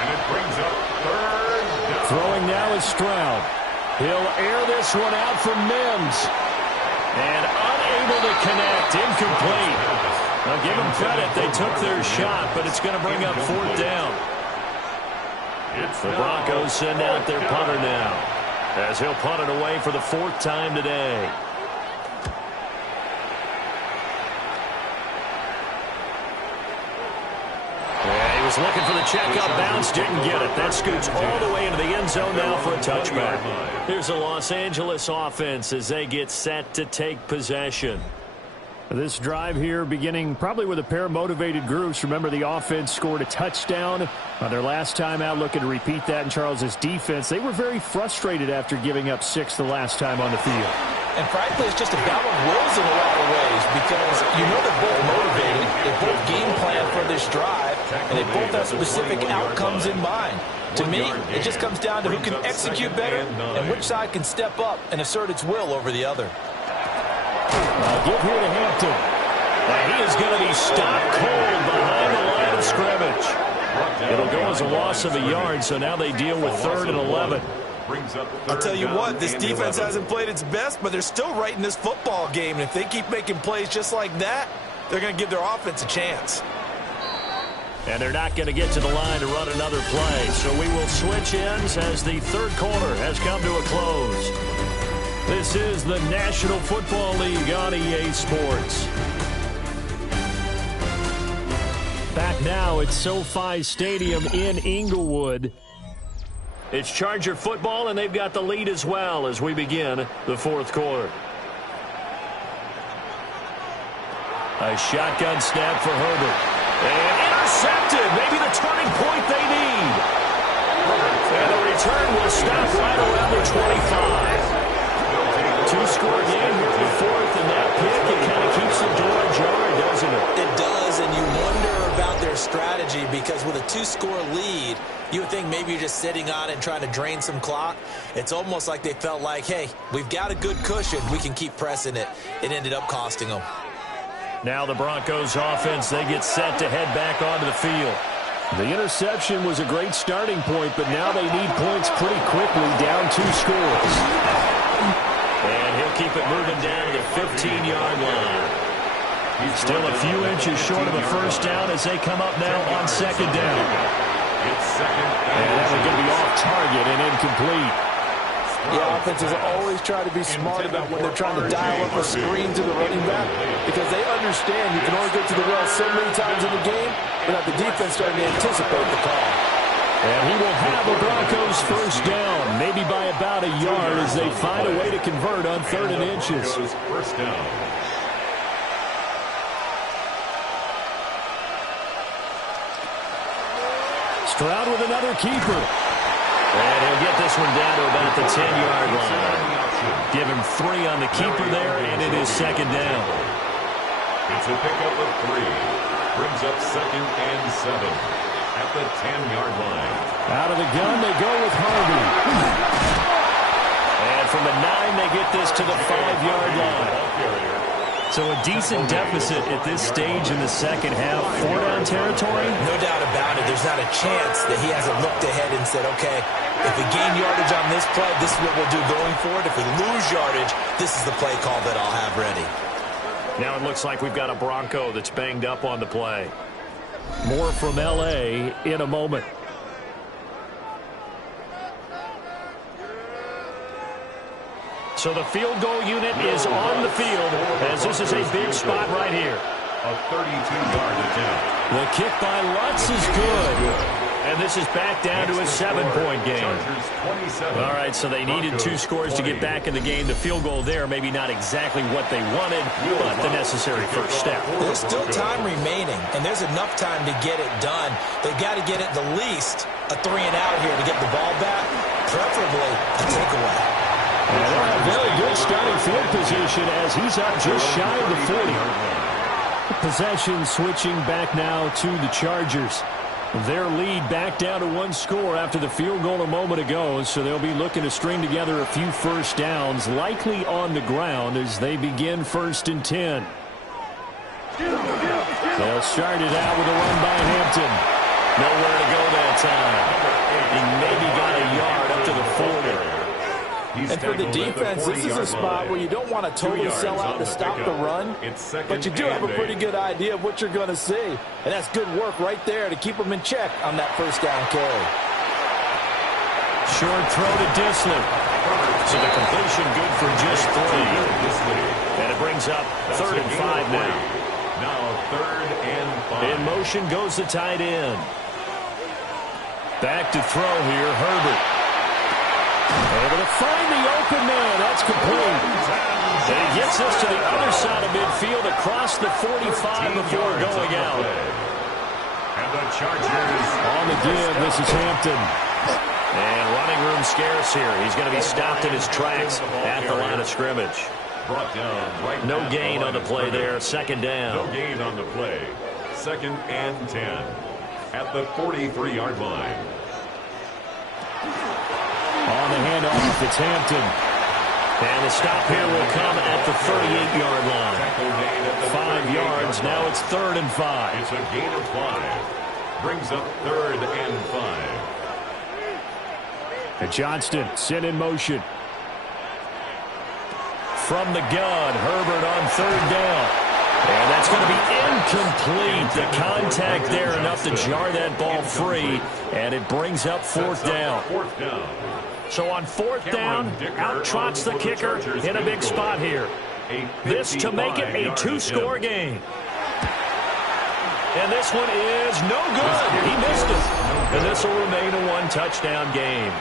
And it brings up 3rd. Throwing now is Stroud. He'll air this one out for Mims. And unable to connect. Incomplete. Now give them credit. They took their shot, but it's going to bring up 4th down. The Broncos send out their punter now, as he'll punt it away for the 4th time today. Was looking for the checkup bounce, didn't get it. That scoots all the way into the end zone now for a touchback. Here's the Los Angeles offense as they get set to take possession. This drive here beginning probably with a pair of motivated groups. Remember, the offense scored a touchdown on their last time out, looking to repeat that in Charles's defense. They were very frustrated after giving up 6 the last time on the field. And frankly, it's just a battle of wills in a lot of ways because you know they're both motivated. They both game plan for this drive, and they both have specific outcomes in mind. To me, it just comes down to who can execute better and which side can step up and assert its will over the other. Give here to Hampton. And he is going to be stopped cold behind the line of scrimmage. It'll go as a loss of a yard, so now they deal with 3rd and 11. I'll tell you what, this defense hasn't played its best, but they're still right in this football game. And if they keep making plays just like that, they're going to give their offense a chance. And they're not going to get to the line to run another play. So we will switch ends as the 3rd quarter has come to a close. This is the National Football League on EA Sports. Back now at SoFi Stadium in Inglewood. It's Charger football, and they've got the lead as well as we begin the 4th quarter. A shotgun snap for Herbert. And intercepted. Maybe the turning point they need. And the return will stop right around the 25. 2-score game here in the 4th, and that pick, it kind of keeps the door ajar, doesn't it? It does, and you wonder about their strategy because with a 2-score lead, you would think maybe you're just sitting on it and trying to drain some clock. It's almost like they felt like, hey, we've got a good cushion. We can keep pressing it. It ended up costing them. Now the Broncos offense, they get set to head back onto the field. The interception was a great starting point, but now they need points pretty quickly, down 2 scores. And he'll keep it moving down to the 15-yard line. Still a few inches short of a first down as they come up now on 2nd down. And that one's going to be off target and incomplete. The offenses always try to be smart about when they're trying to dial up a screen to the running back because they understand you can only get to the well so many times in the game without the defense starting to anticipate the call. And he will have the Broncos first down, maybe by about a yard as they find a way to convert on 3rd and inches. First down. Stroud with another keeper. And he'll get this one down to about the 10-yard line. Give him 3 on the keeper there, and it is 2nd down. It's a pickup of 3. Brings up 2nd and 7 at the 10-yard line. Out of the gun, they go with Harvey. And from the 9, they get this to the 5-yard line. So a decent deficit at this stage in the second half. 4-down territory? No doubt about it. There's not a chance that he hasn't looked ahead and said, okay, if we gain yardage on this play, this is what we'll do going forward. If we lose yardage, this is the play call that I'll have ready. Now it looks like we've got a Bronco that's banged up on the play. More from L.A. in a moment. So the field goal unit is on the field as this is a big spot right here. A 32-yard attempt. The kick by Lutz is good. And this is back down to a 7-point game. All right, so they needed 2 scores to get back in the game. The field goal there, maybe not exactly what they wanted, but the necessary first step. There's still time remaining, and there's enough time to get it done. They've got to get it the least a 3-and-out here to get the ball back, preferably a takeaway. And they're in a very good starting field position as he's up just shy of the 40. Possession switching back now to the Chargers. Their lead back down to 1 score after the field goal a moment ago, so they'll be looking to string together a few first downs, likely on the ground as they begin 1st and 10. They'll start it out with a run by Hampton. Nowhere to go that time. He maybe got a yard up to the 40. And for the defense, this is a spot where you don't want to totally sell out to stop the run, but you do have a pretty good idea of what you're going to see. And that's good work right there to keep them in check on that first down carry. Short throw to Disley. So the completion good for just 3. And it brings up 3rd and 5 now. Now 3rd and 5. In motion goes the tight end. Back to throw here, Herbert. Able to find the open man. That's complete. And he gets this to the other side of midfield across the 45 before going out. And the Chargers on the give. This is Hampton. And running room scarce here. He's going to be stopped in his tracks at the line of scrimmage. Brought down right no gain on the play there. 2nd down. No gain on the play. 2nd and 10 at the 43-yard line. On the handoff, it's Hampton. And the stop here will come at the 38-yard line. 5 yards, now it's 3rd and 5. It's a gain of 5. Brings up 3rd and 5. And Johnston sent in motion. From the gun, Herbert on 3rd down. And that's going to be incomplete. The contact there enough to jar that ball free. And it brings up 4th down. 4th down. So on 4th down, out trots the kicker in a big spot here. This to make it a 2-score game. And this one is no good. He missed it. And this will remain a 1-touchdown game.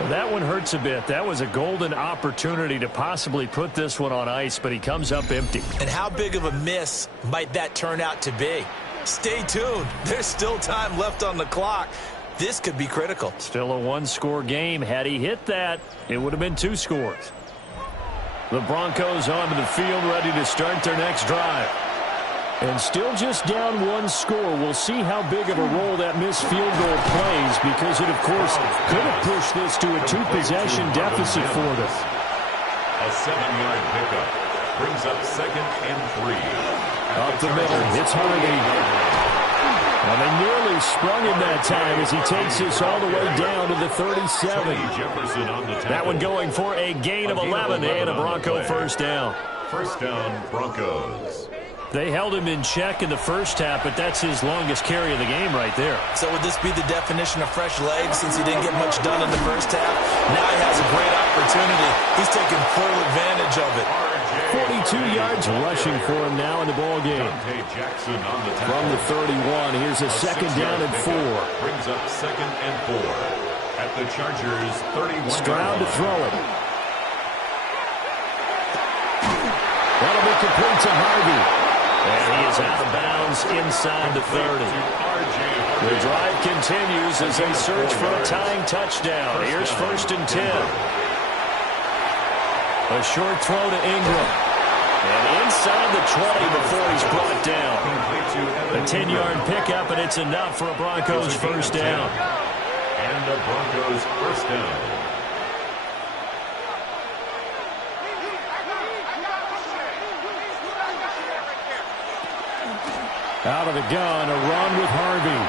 Well, that one hurts a bit. That was a golden opportunity to possibly put this one on ice, but he comes up empty. And how big of a miss might that turn out to be? Stay tuned. There's still time left on the clock. This could be critical. Still a 1-score game. Had he hit that, it would have been 2 scores. The Broncos onto the field, ready to start their next drive. And still just down 1 score. We'll see how big of a role that missed field goal plays because it, of course, could have pushed this to a 2-possession deficit for them. A 7-yard pickup brings up 2nd and 3. Up the middle, it's Harvey. And they nearly sprung him that time as he takes this all the way down to the 37. That one going for a gain of 11 and a Bronco first down. First down, Broncos. They held him in check in the first half, but that's his longest carry of the game right there. So would this be the definition of fresh legs since he didn't get much done in the first half? Now he has a great opportunity. He's taking full advantage of it. 42 yards rushing for him now in the ball game. From the 31, here's a 2nd down and 4. Brings up 2nd and 4 at the Chargers 31. Stroud to throw it. That'll be complete to Harvey. And he is out of bounds inside the 30. The drive continues as they search for a tying touchdown. Here's 1st and 10. A short throw to Ingram. And inside the 20 before he's brought down. A 10-yard pickup, and it's enough for a Broncos first down. And the Broncos first down. Out of the gun, a run with Harvey.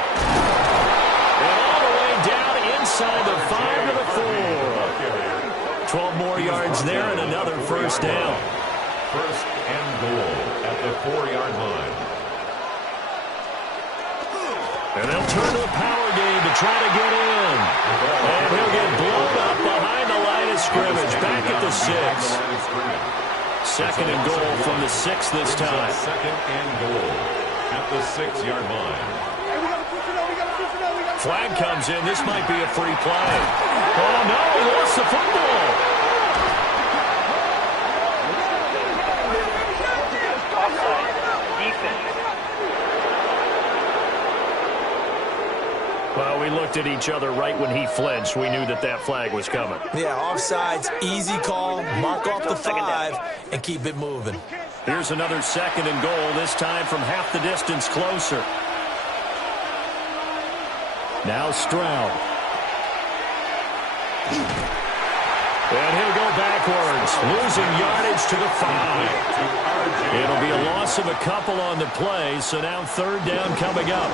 And all the way down inside the 5 to the 4. 12 more yards there and another first down. First and goal at the 4-yard line. And they'll turn to the power game to try to get in. And he'll get blown up behind the line of scrimmage. Back at the 6. Second and goal from the 6 this time. Second and goal at the 6-yard line. Flag comes in. This might be a free play. Oh, no, he lost the football. Offside. Defense. Well, we looked at each other right when he flinched. We knew that that flag was coming. Yeah, offsides, easy call, mark off the 5, and keep it moving. Here's another second and goal, this time from half the distance closer. Now Stroud. And he'll go backwards, losing yardage to the 5. It'll be a loss of a couple on the play, so now third down coming up.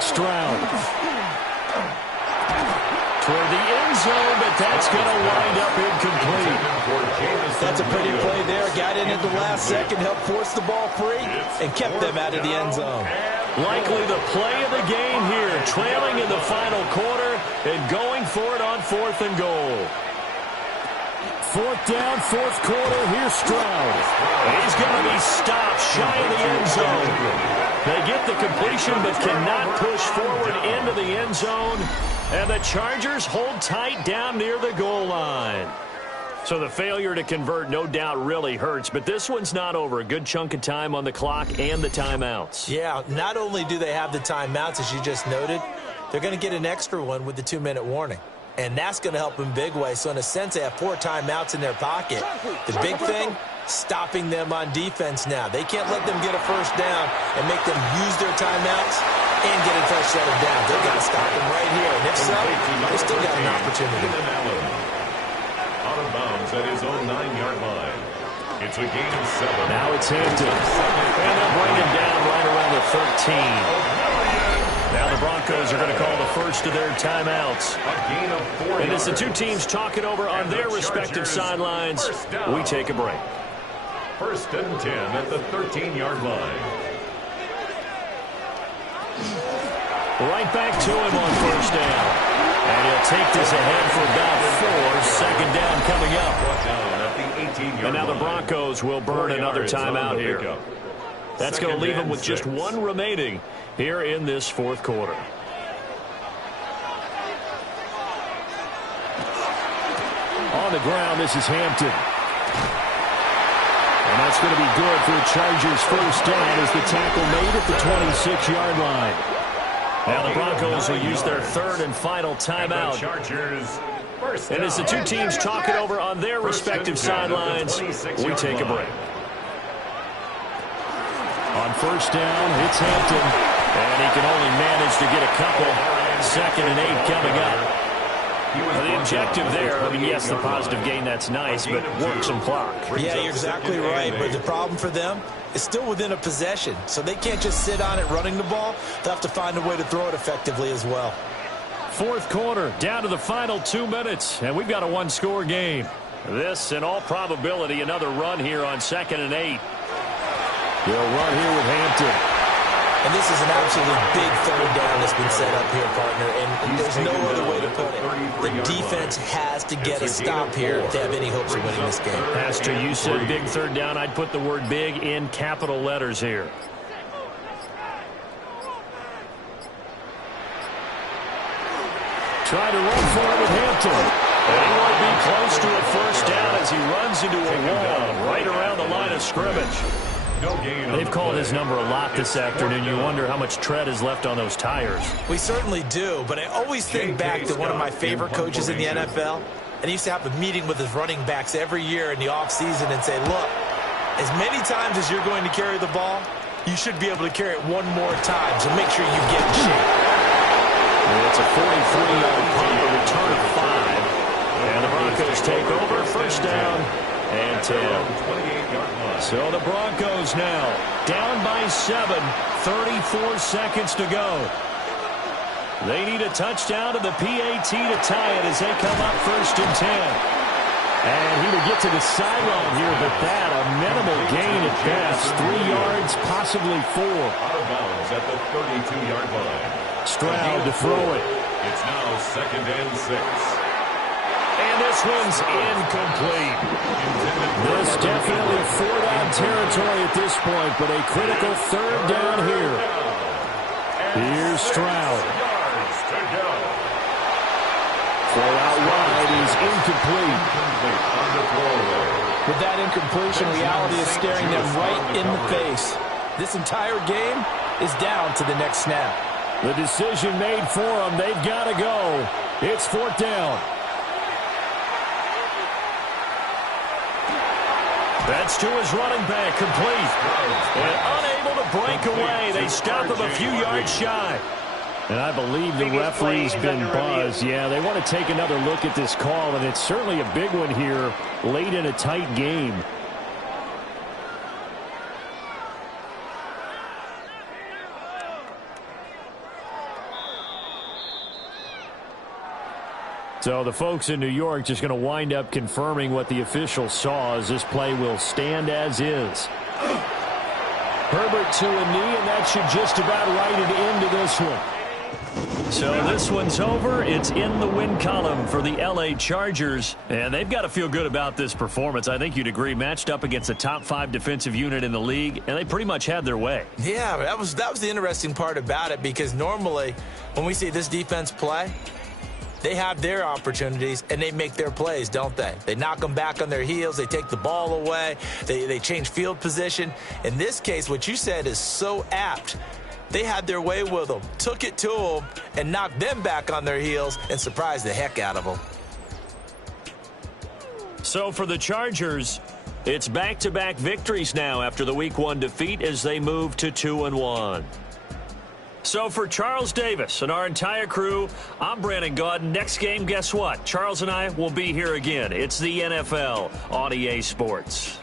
Stroud. Toward the end zone, but that's going to wind up incomplete. That's a pretty play there. Got in at the last second, helped force the ball free, and kept them out of the end zone. Likely the play of the game here, trailing in the final quarter and going for it on 4th and goal. 4th down, 4th quarter. Here's Stroud. He's going to be stopped shy of the end zone. They get the completion but cannot push forward into the end zone. And the Chargers hold tight down near the goal line. So the failure to convert no doubt really hurts, but this one's not over. A good chunk of time on the clock and the timeouts. Yeah, not only do they have the timeouts, as you just noted, they're going to get an extra one with the 2-minute warning. And that's going to help in big way. So in a sense, they have 4 timeouts in their pocket. The big thing, stopping them on defense now. They can't let them get a first down and make them use their timeouts and get a fresh set of downs. They've got to stop them right here. And if so, they still got an opportunity. Out of bounds at his own 9-yard line. It's a gain of 7. Now it's Hampton. And they'll bring him down right around the 13. Now the Broncos are going to call the first of their timeouts. And as the two teams talk it over on their respective sidelines, we take a break. First and 10 at the 13-yard line. Right back to him on first down. And he'll take this ahead for about 4. Second down coming up. And now the Broncos will burn another timeout here. That's going to leave them with just 1 remaining here in this 4th quarter. On the ground, this is Hampton. And that's going to be good for the Chargers' first down as the tackle made at the 26-yard line. Now the Broncos will use their 3rd and final timeout. And as the two teams talk it over on their respective sidelines, we take a break. On first down, it's Hampton. And he can only manage to get a couple. 2nd and 8 coming up. Well, the objective there, I mean, yes, the positive gain, that's nice, but work some clock. Yeah, you're exactly right. But the problem for them is still within a possession. So they can't just sit on it running the ball. They'll have to find a way to throw it effectively as well. 4th quarter, down to the final 2 minutes, and we've got a 1-score game. This, in all probability, another run here on 2nd and 8. They'll run here with Hampton. And this is an absolutely big 3rd down that's been set up here, partner. And there's no other way to put it. The defense has to get a stop here if they have any hopes of winning this game. Pastor, you said big 3rd down. I'd put the word big in capital letters here. Trying to run for it with Hampton. And he won't be close to a first down as he runs into a wall right around the line of scrimmage. No gain on They've the called play. his number a lot this afternoon. You wonder how much tread is left on those tires. We certainly do, but I always think back to one of my favorite coaches in the NFL, and he used to have a meeting with his running backs every year in the offseason and say, look, as many times as you're going to carry the ball, you should be able to carry it one more time, so make sure you get in shape. It's a 43-yard punt, a return of 5. And the Broncos take over, first down and 10. So the Broncos now down by 7, 34 seconds to go. They need a touchdown to the PAT to tie it as they come up first and 10. And he would get to the sideline here, but that a minimal gain at best. 3 yards, possibly 4. Out of bounds at the 32-yard line. Stroud to throw it. It's now 2nd and 6. And this one's incomplete. This definitely 4-down territory at this point, but a critical 3rd down here. Here's Stroud. Throw out wide is incomplete. With that incompletion, reality is staring them right in the face. This entire game is down to the next snap. The decision made for them. They've got to go. It's 4th down. That's to his running back, complete. And unable to break away. They stop him a few yards shy. And I believe the referee's been buzzed. Yeah, they want to take another look at this call, and it's certainly a big one here late in a tight game. So the folks in New York just going to wind up confirming what the officials saw, as this play will stand as is. Herbert to a knee, and that should just about write it into this one. So this one's over. It's in the win column for the L.A. Chargers, and they've got to feel good about this performance. I think you'd agree, matched up against a top 5 defensive unit in the league, and they pretty much had their way. Yeah, that was the interesting part about it, because normally when we see this defense play, they have their opportunities, and they make their plays, don't they? They knock them back on their heels. They take the ball away. They change field position. In this case, what you said is so apt. They had their way with them, took it to them, and knocked them back on their heels and surprised the heck out of them. So for the Chargers, it's back-to-back victories now after the Week 1 defeat as they move to 2-1. So for Charles Davis and our entire crew, I'm Brandon Gaudin. Next game, guess what? Charles and I will be here again. It's the NFL on EA Sports.